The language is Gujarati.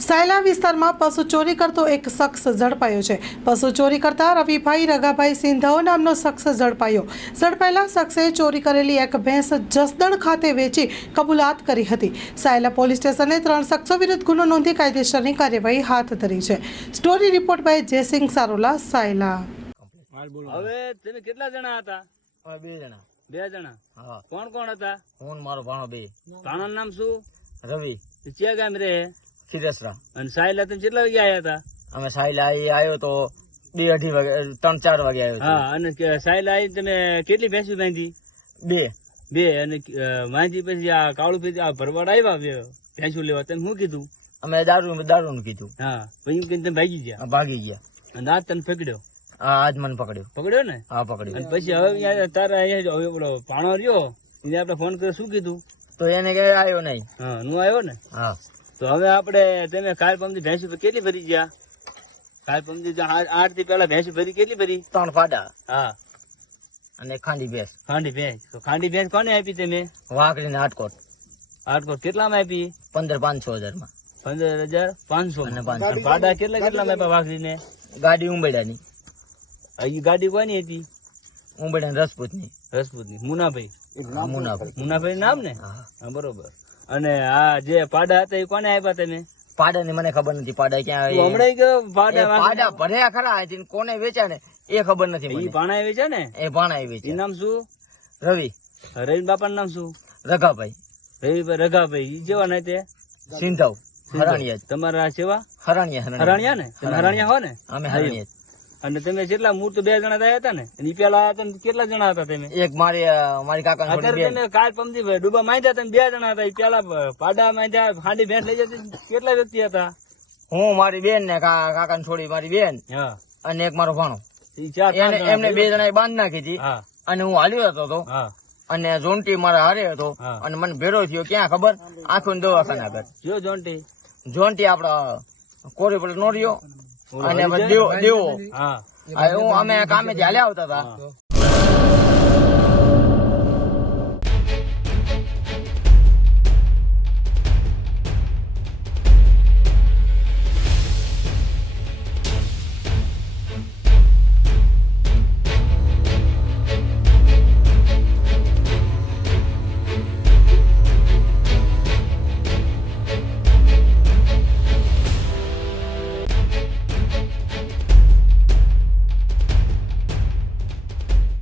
સાયલા વિસ્તારમાં પશુ ચોરી કરતો એક શખ્સ ઝડપાયો છે। પશુ ચોરી કરતા રવિભાઈ રગાભાઈ સિંધાઓ નામનો શખ્સ ઝડપાયેલા શખ્સે ચોરી કરેલી એક ભેંસ જસદણ ખાતે વેચી કબૂલાત કરી હતી। સાયલા પોલીસ સ્ટેશને 3 શખ્સો વિરુદ્ધ ગુનો નોંધી કાયદેસરની કાર્યવાહી હાથ ધરી છે। Story report by Jaysinh Sarola, Sayla. હવે તમે કેટલા જણા હતા? બે જણા। બે જણા? હા। કોણ કોણ હતા? હું ને મારો ભાણો બે। ભાણાનું નામ શું? રવિ ક્યાં ગામ રહે? ખીરસરા। અને સાયલા તમે કેટલા વાગે આવ્યા હતા? અમે સાયલા આવ્યો તો 2-2:30 વાગે 3-4 વાગે આવ્યો હા, અને સાયલા આવી તમે કેટલી ભેંસું બાંધી? બે। અને બાંધી પછી આ કાળું પછી આ ભરવાડ આવ્યા ભેંસું લેવા, તમે શું કીધું? અમે દારૂ કીધું। હા, પછી એમ કહીને તમે ભાગી ગયા? ભાગી ગયા। અને આજ તને પકડ્યો? હા, આજ મને પકડ્યો ને? હા, પકડ્યો। અને પછી હવે તારા અહીંયા હવે પેલો ભાણો રહ્યો એને આપણે ફોન કર્યો, શું કીધું? તો એને કે આવ્યો નહીં। હા, નું આવ્યો ને? હા। તો હવે આપણે તમે કાલ પમથી ભેંસું કેટલી ભરી ગયા? કાલ પમથી 8 થી પહેલા ભેંસું ભરી કેટલી ભરી? 3 ફાડા હા, અને ખાંડી ભેંસ। ખાંડી ભેંસ? તો ખાંડી ભેંસ કોને આપી તમે? વાઘરીને આટકોટ કેટલામાં આપી? 15,500 માં। 15,500 અને 500 ભાડા કેટલામાં આપ્યા વાઘરીને? ગાડી ઉંબેડાની। એ ગાડી કોની હતી? ઉંબેડાની રસપૂતની। રજપૂતની? મુનાભાઈ? મુનાભાઈ નામ ને? હા। હા, બરોબર। અને આ જે પાડા હતા એ કોને આપ્યા તમે? પાડા ની મને ખબર નથી, પાડા ક્યાં તું હમણાં ગયો પાડા? પાડા ભર્યા ખરા, અહીંથી કોને વેચ્યા ને એ ખબર નથી એ મને। ભાણા આવે છે ને? એ ભાણા એ એ વેચ્યા। નામ શું? રવિ રવિ બાપાનું નામ શું? રઘાભાઈ રવિભાઈ રઘાભાઈ? ઈ જેવા ને તે સિંધવ હરાણિયા। તમારા સેવા હરાણિયા હરાણિયા ને? તમે હરાણિયા હો ને? અમે હરાણિયા। અને તમે કેટલા મૂળ તો 2 જણા થયા હતા ને? અને ઈ પેલા હતા ને કેટલા જણા હતા તમે? એક મારી કાકા અત્યારે તમે કાલ પમથી ડૂબા માંડ્યા તમે 2 જણા હતા. ઈ પેલા પાડા માંડ્યા ખાંડી ભેંસ લઈ જતી કેટલા વ્યક્તિ હતા? હું, મારી બેન ને કાકા ને છોડી મારી બેન હા, અને એક મારો ભાણો। ઈ 4-5 જણા એમને 2 જણા બાંધ નાખી હતી। હા અને હું હાલ્યો હતો હા અને જોન્ટી મારા હારે હતો હા. અને મને ભેરો થયો ક્યાં ખબર, આંખો દવાખાના આગળ। જો જોન્ટી જોન્ટી આપડા કોરી પર નો રહ્યો ઓલો અને હરિજન? દેવો હા અમે કામે થી હાલ્યા આવતા હતા